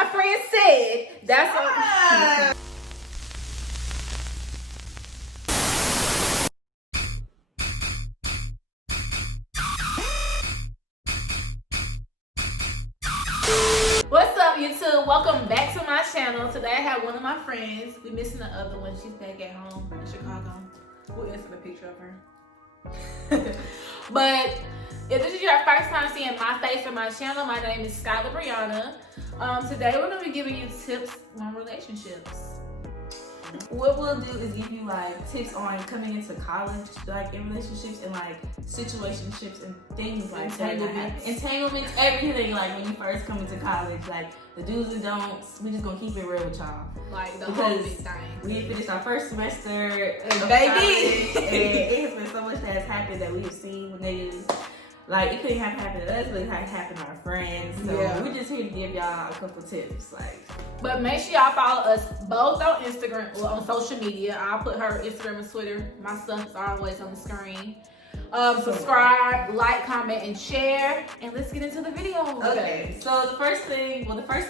my friend said, that's what. What's up, YouTube? Welcome back to my channel. Today I have one of my friends. We missing the other one. She's back at home in Chicago. We'll insert a picture of her. But if this is your first time seeing my face on my channel, my name is Skylar Brianna. Today we're going to be giving you tips on relationships. What we'll do is give you like tips on coming into college, like in relationships and like situationships and things like entanglements, everything. Like when you first come into college, like the do's and don'ts. We just gonna keep it real with y'all. Like the whole big thing. We finished our first semester, of baby, college, and it has been so much that has happened that we have seen with niggas. Like it couldn't have happened to us, but it had happened to our friends. So we're just here to give y'all a couple tips, like. But make sure y'all follow us both on Instagram or on social media. I'll put her Instagram and Twitter. My stuff is always on the screen. Subscribe, like, comment, and share. And let's get into the video. Okay. So the first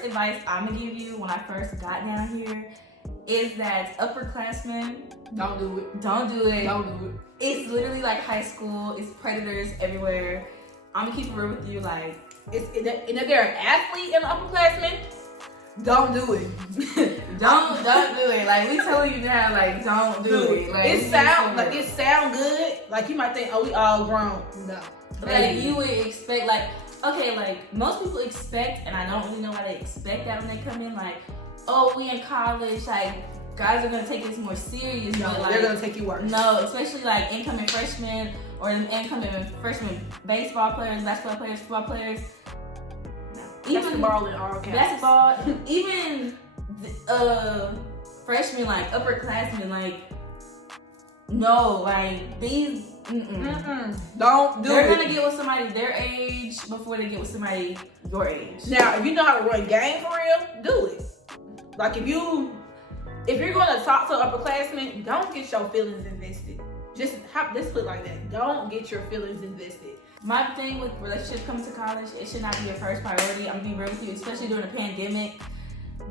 advice I'm gonna give you when I first got down here is that upperclassmen don't do it. Don't do it. Don't do it. It's literally like high school. It's predators everywhere. I'm gonna keep it real with you. Like, and if they're an athlete and an upperclassman, don't do it. don't do it. Like we telling you now, like don't do it. Like it sound good. Like you might think, oh, we all grown. No. Like you would expect, like, okay, like most people expect, and I don't really know why they expect that when they come in, like, oh, we in college, like guys are gonna take this more serious. No, but, like, they're gonna take you worse. No, especially like incoming freshmen or incoming freshmen baseball players, basketball players, football players. Even basketball in all cases. Basketball, even freshmen, like upperclassmen, like no, like these. Don't do They're it. They're gonna get with somebody their age before they get with somebody your age. Now, if you know how to run game for real, do it. Like if you're gonna talk to an upperclassman, don't get your feelings invested. Let's put it like that. Don't get your feelings invested. My thing with relationships coming to college, it should not be your first priority. I'm gonna be real with you, especially during the pandemic.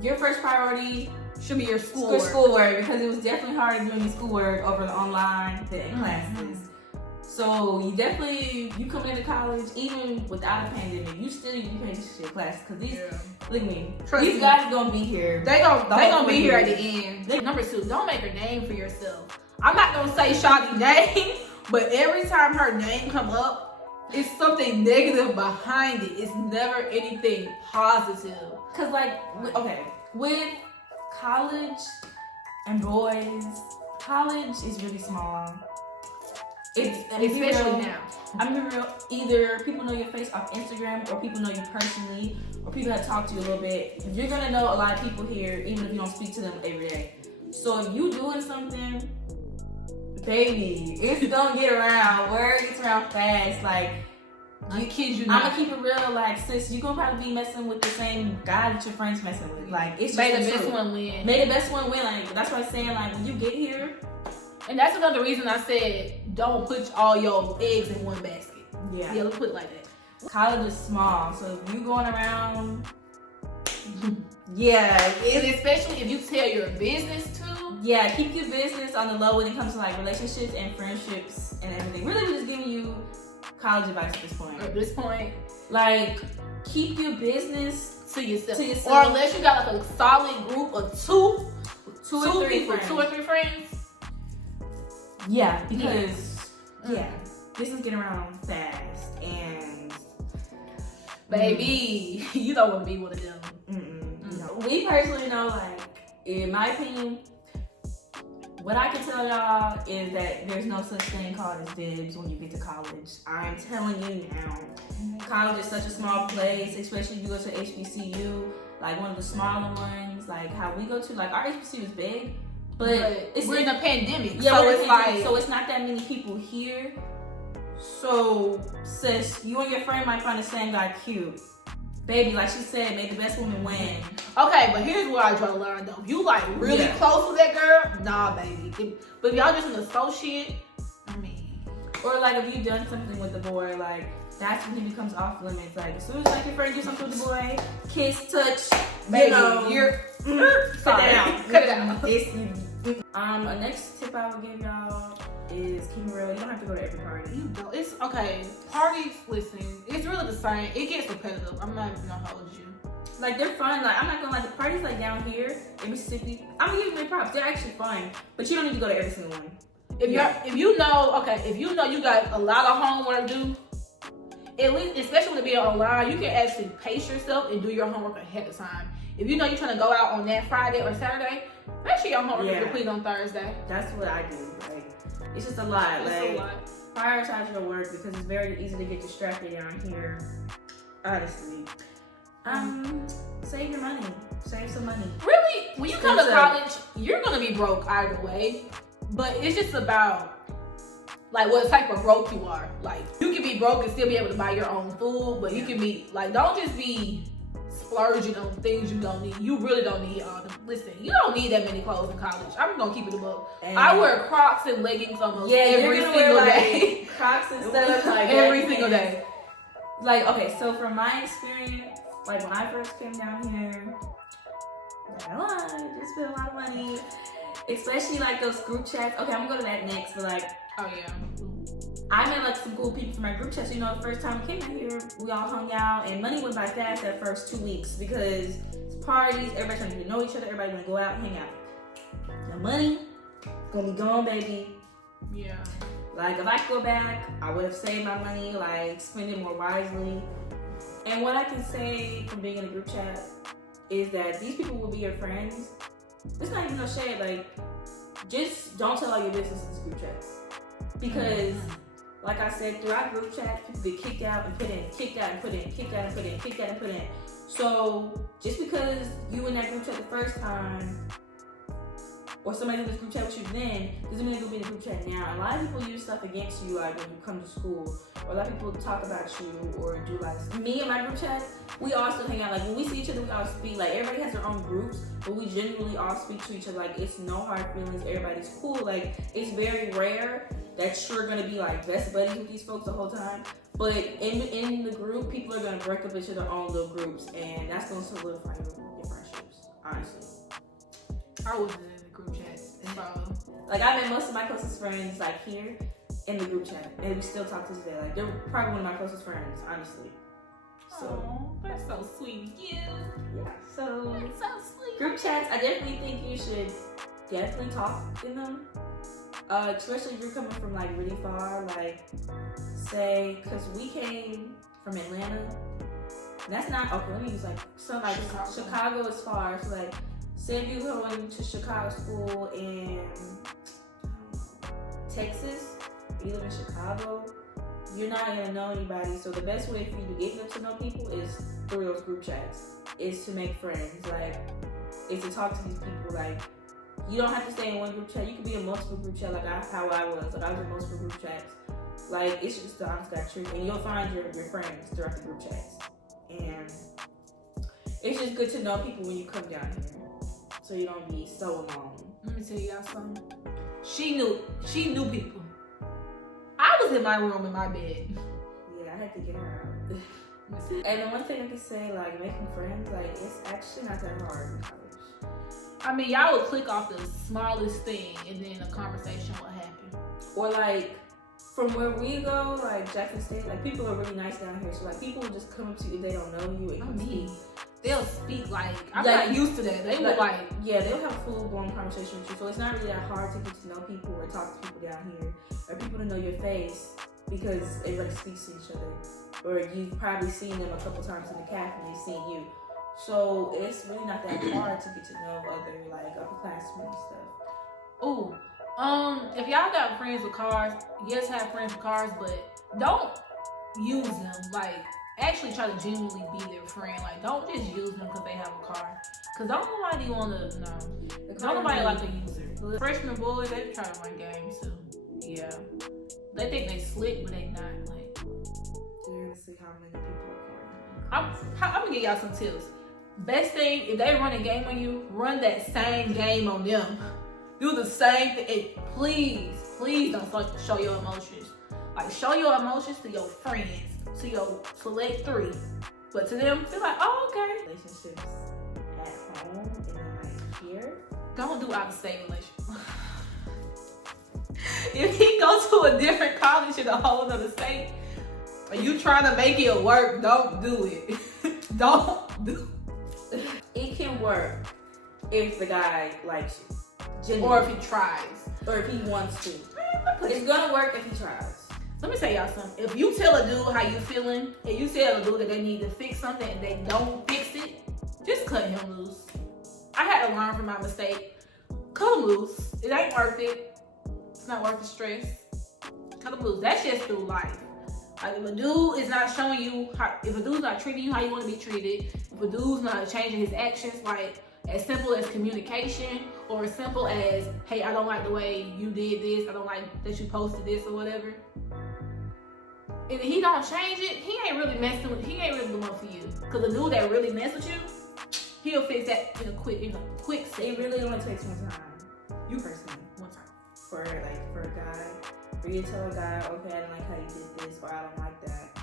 Your first priority should be your schoolwork. Because it was definitely harder doing the schoolwork over the online than in classes. So you coming into college, even without a pandemic, you still need to be paying attention to your classes. Cause look at me, these guys are gonna be here. They gonna be here at the end. Number 2, don't make a name for yourself. I'm not gonna say Shawty's name, but every time her name come up, it's something negative behind it. It's never anything positive. Cause like, okay, with college and boys, college is really small. Especially now. I'm gonna be real. Either people know your face off Instagram, or people know you personally, or people that talk to you a little bit. You're gonna know a lot of people here, even if you don't speak to them every day. So if you doing something, baby, it's gonna get around. Word gets around fast. Like, I kid you not. I'm gonna keep it real. Like, sis, you gonna probably be messing with the same guy that your friends messing with. Like, it's just May the best one win. May the best one win. Like, that's what I'm saying. Like, when you get here. And that's another reason I said don't put all your eggs in one basket. Yeah, let's put it like that. College is small, so if you going around, and especially if you tell your business too. Yeah, keep your business on the low when it comes to like relationships and friendships and everything. Really, we're just giving you college advice at this point. At this point, like keep your business to yourself. Or unless you got like a solid group of two or three friends. Yeah, because this is getting around fast, and baby, you don't want to be one of them. No. We personally know, like, in my opinion, what I can tell y'all is that there's no such thing called as dibs when you get to college. I'm telling you now, college is such a small place, especially if you go to HBCU, like one of the smaller ones, like how we go to, like our HBCU is big. But we're in a pandemic, yeah, so it's not that many people here. So, sis, you and your friend might find the same guy cute. Baby, like she said, may the best woman win. Okay, but here's where I draw the line though. If you like really close with that girl, nah, baby. But if y'all just an associate, I mean. Or like if you done something with the boy, like that's when he becomes off limits. Like as soon as like your friend do something with the boy, kiss, touch, Baby, you know, you're cut it out. Cut it out. A next tip I would give y'all is keep it real. You don't have to go to every party. You don't. It's okay. Parties, listen, it's really the same. It gets repetitive. I'm not even gonna hold you. Like they're fun. Like I'm not gonna lie, the parties like down here in Mississippi, I'm gonna give them their props. They're actually fun, but you don't need to go to every single one. If you know you got a lot of homework to do, at least, especially with it being online, you can actually pace yourself and do your homework ahead of time. If you know you're trying to go out on that Friday or Saturday, make sure your homework is complete on Thursday. That's what I do. Like it's just a lot. It's like a lot. prioritize your work because it's very easy to get distracted down here. Honestly. Save your money. Save some money. Really, when you come to college, you're gonna be broke either way. But it's just about like what type of broke you are. Like you can be broke and still be able to buy your own food, but you can be like, don't just be splurging on things you don't need. You really don't need all them. Listen, you don't need that many clothes in college. I'm gonna keep it above. I wear Crocs and leggings almost every single day. Crocs and stuff like every single day. Like okay, so from my experience, like when I first came down here, I just spent a lot of money. Especially like those group chats. Okay, I'm gonna go to that next, but like, oh yeah, I met like some cool people from my group chats. You know, the first time we came out here, we all hung out, and money went by fast that first 2 weeks because it's parties, everybody trying to get to know each other, everybody gonna go out and hang out. The money gonna be gone, baby. Yeah. Like if I could go back, I would have saved my money, like spend it more wisely. And what I can say from being in a group chat is that these people will be your friends. It's not even no shade, like, just don't tell all your business in group chats. Because, like I said, throughout group chats, people get kicked out and put in, kicked out and put in, kicked out and put in, kicked out and put in. So, just because you in that group chat the first time, or somebody in this group chat with you then, doesn't mean they're gonna be in the group chat now. A lot of people use stuff against you, like when you come to school, or a lot of people talk about you, or do like, me and my group chat, we all still hang out. Like when we see each other, we all speak. Like everybody has their own groups, but we genuinely all speak to each other. Like it's no hard feelings, everybody's cool. Like it's very rare that you're gonna be like best buddies with these folks the whole time. But in the group, people are gonna break up into their own little groups, and that's gonna solidify your friendships, honestly. I wasn't in the group chat, so like I met most of my closest friends like here in the group chat, and we still talk to this day. Like they're probably one of my closest friends, honestly. So aww, that's so sweet. Yeah. So that's so sweet. Group chats, I definitely think you should definitely talk in them. Especially if you're coming from like really far, like say, cause we came from Atlanta. And that's not okay. Let me use like so like Chicago is far. So like, say if you're going to Chicago school in Texas, you live in Chicago, you're not gonna know anybody. So the best way for you to get to know people is through those group chats. Is to make friends. Like, is to talk to these people. Like, you don't have to stay in one group chat. You can be in multiple group chats. Like how I was. Like I was in multiple group chats. Like it's just the honest God truth, and you'll find your friends throughout the group chats. And it's just good to know people when you come down here, so you don't be so alone. Let me tell y'all something. She knew people. I was in my room in my bed. Yeah, I had to get her out. And the one thing I can say, like making friends, like it's actually not that hard in college. I mean, y'all would click off the smallest thing, and then a conversation will happen. Or like from where we go, like Jackson State, like people are really nice down here. So like people will just come up to you if they don't know you and come speak. They'll speak like I'm not used to that. They will like yeah, they'll have full blown conversation with you. So it's not really that hard to get to know people or talk to people down here, or people to know your face because everybody speaks to each other. Or you've probably seen them a couple times in the cafe and they've seen you. So it's really not that hard to get to know other like upperclassmen and stuff. Ooh, if y'all got friends with cars, yes, have friends with cars, but don't use them. Like, actually try to genuinely be their friend. Like, don't just use them because they have a car. Because don't nobody want to, no. Don't nobody like a user. The freshman boys, they try to run games too. Yeah. They think they slick, but they not. Like, you're going to see how many people are I'm going to give y'all some tips. Best thing, if they run a game on you, run that same game on them. Do the same thing. Please don't show your emotions. Like, show your emotions to your friends to your select 3. But to them, they're like, oh, okay. Relationships at home and then like here. Don't do out of state relationship. If he goes to a different college in a whole other state, and you trying to make it work, don't do it. Don't do it. It can work if the guy likes you. Genuinely. Or if he tries. Or if he wants to. It's gonna work if he tries. Let me tell y'all something. If you tell a dude how you feeling, and you tell a dude that they need to fix something and they don't fix it, just cut him loose. I had to learn from my mistake. Cut him loose. It ain't worth it. It's not worth the stress. Cut him loose. That's just through life. Like if a dude is not showing you how, if a dude's not treating you how you want to be treated, if a dude's not changing his actions, like as simple as communication, or as simple as, hey, I don't like the way you did this, I don't like that you posted this or whatever. And he don't change it, he ain't really the one for you. Cause the dude that really mess with you, he'll fix that in a quick second. It really only takes one time. You personally. One time. For a guy, for you to tell a guy, okay, I don't like how you did this, or I don't like that.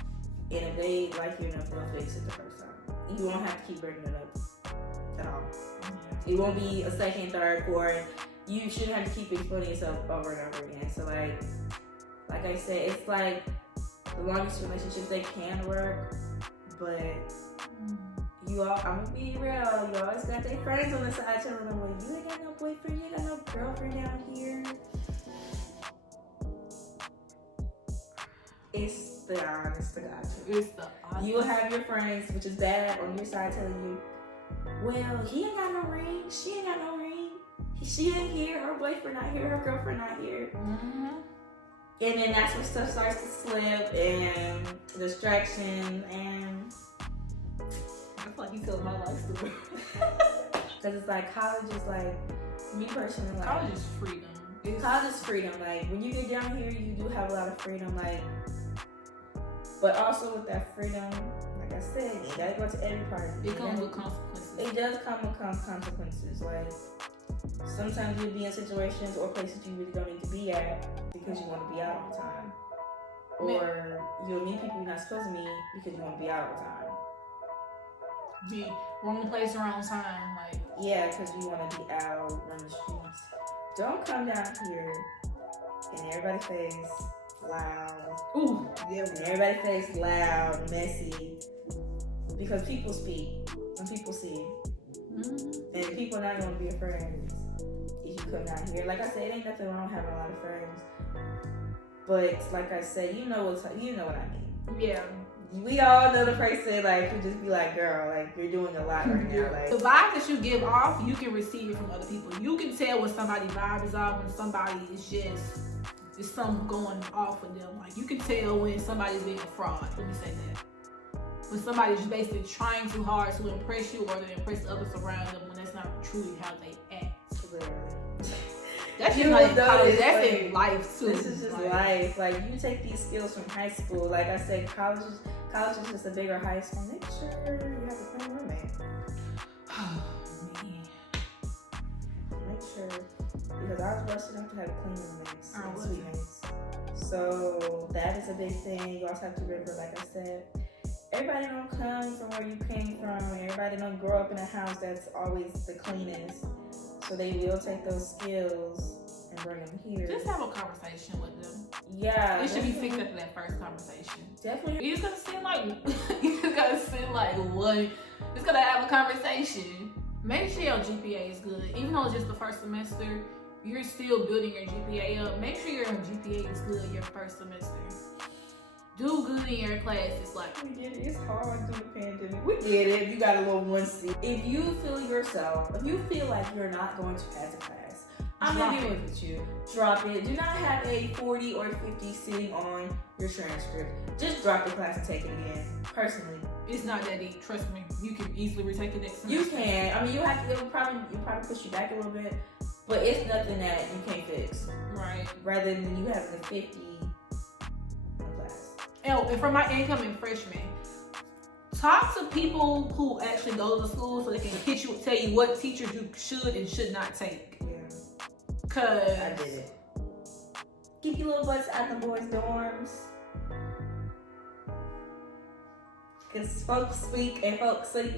And if they like you enough, they'll fix it the first time. You won't have to keep bringing it up at all. Mm-hmm. It won't be a second, third, fourth. You shouldn't have to keep explaining yourself over and over again. So like I said, it's like the longest relationships they can work, but you all, I'm gonna be real, you always got their friends on the side telling them, well, you ain't got no boyfriend, you ain't got no girlfriend down here. It's the honest to God truth. It's the honest. You'll have your friends, which is bad, on your side telling you, well, he ain't got no ring, she ain't got no ring, she ain't here, her boyfriend not here, her girlfriend not here. Mm-hmm. And then that's when stuff starts to slip and distraction and I feel like you told my life story. because it's like college is like, me personally, like College is freedom. College is freedom. Like when you get down here, you do have a lot of freedom. Like, but also with that freedom, like I said, you gotta go to every party. It comes with consequences. It does come with consequences. Like sometimes you'll be in situations or places you really don't need to be at because you want to be out all the time, or you'll meet people you're not supposed to meet because you want to be out all the time. Be wrong place, wrong time. Like yeah, because you want to be out on the streets. Don't come down here and everybody's face loud. Ooh, yeah. And everybody's face loud, messy. Because people speak and people see. Mm-hmm. And people are not going to be your friends if you come down here. Like I said, it ain't nothing wrong having a lot of friends. But like I said, you know what I mean. Yeah. We all know the person, like, who just be like, girl, like, you're doing a lot right now. Like, the vibe that you give off, you can receive it from other people. You can tell when somebody's vibe is off, when somebody is just, there's something going off with them. Like, you can tell when somebody's being a fraud. Let me say that. When somebody's basically trying too hard to impress you or to impress others around them when that's not truly how they act. Literally. That's just not in college, that's in life too. This is just life. Like, you take these skills from high school. Like I said, college is just a bigger high school. Make sure you have a clean roommate. Oh, man. Make sure. Because I was blessed enough to have clean roommates and sweet mates. So that is a big thing. You also have to remember, like I said, everybody don't come from where you came from. Everybody don't grow up in a house that's always the cleanest. So they will take those skills and bring them here. Just have a conversation with them. Yeah. It should be fixed after that first conversation. Definitely. You're just gonna seem like one. Just gonna have a conversation. Make sure your GPA is good. Even though it's just the first semester, you're still building your GPA up. Make sure your GPA is good your first semester. Do good in your classes. Like, we get it. It's hard through the pandemic. We get it. You got a little 1C. If you feel like you're not going to pass a class, I'm gonna be with you. Drop it. Do not have a 40 or 50 sitting on your transcript. Just drop the class and take it again. Personally, it's not that deep. Trust me. You can easily retake it next semester. You can. I mean, it'll probably push you back a little bit, but it's nothing that you can't fix. Right. Rather than you having a 50. And for my incoming freshmen, talk to people who actually go to school so they can tell you what teachers you should and should not take. Yeah. Cause I did it. Keep your little butts out the boys' dorms. Because folks speak and folks see.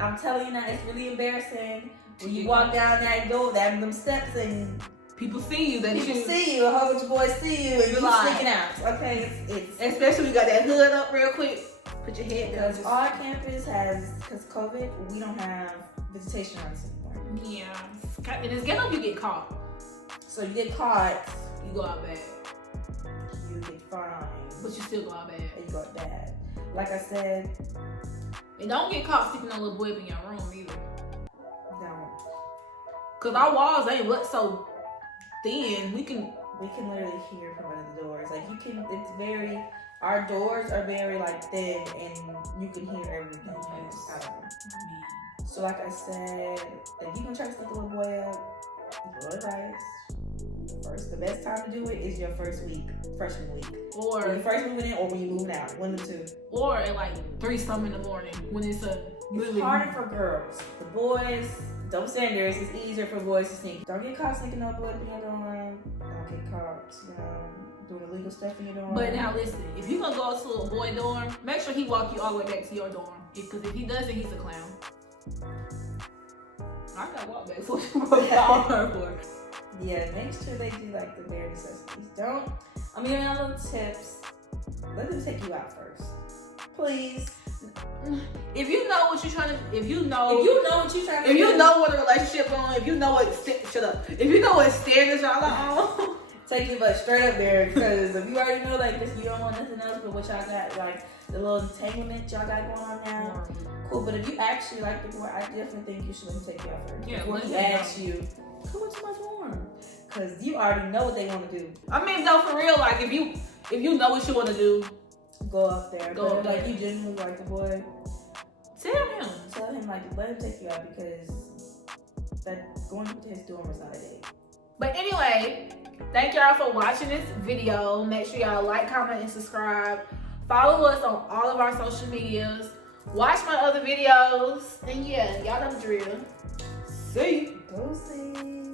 I'm telling you now, it's really embarrassing when you walk down that door, them steps, and people see you. People see you. A whole bunch of boys see you, and you sneaking out. Okay, it's especially when you got that hood up real quick. Put your head down. Because our campus has, because COVID, we don't have visitation rights anymore. Yeah, and it's ghetto if you get caught. So you get caught, you go out bad. You get fined, but you still go out bad. And you go out bad. Like I said, and don't get caught sticking on little boy up in your room either. Don't. Cause our walls ain't what so thin. We can literally hear from under the doors. Like you can. It's very. Our doors are very like thin, and you can hear everything out of them. So like I said, if you gonna try to stick a little boy up, roll the dice. The best time to do it is your first week, freshman week. Or when you first moving in, or when you moving out. One of the two. Or at like 3-something in the morning when it's It's harder for girls. The boys, don't stand there. It's easier for boys to sneak. Don't get caught sneaking no boy in your dorm. Don't get caught, doing illegal stuff in your dorm. But now listen, if you gonna go to a boy dorm, make sure he walk you all the way back to your dorm. Because if he doesn't, he's a clown. I got walk back for you. Yeah, make sure they do like the bare necessities. Don't. I'm giving you little tips. Let them take you out first, please. If you know what you're trying to, if you know what a relationship on, if you know what if you know what standards y'all are on, take your butt straight up there. Because if you already know like this, you don't want nothing else but what y'all got, like the little entanglement y'all got going on now. Cool, but if you actually like the boy, I definitely think you should let him take you out first. Yeah, before he asks you, come with too much warm. Because you already know what they want to do. I mean, though, for real, like if you know what you want to do, go up there. Go up there. Like you genuinely like the boy, tell him like let him take you out, because that going to his dorm is not a date. But anyway, thank y'all for watching this video. Make sure y'all like, comment, and subscribe. Follow us on all of our social medias. Watch my other videos. And yeah, y'all know the drill. See. Go see.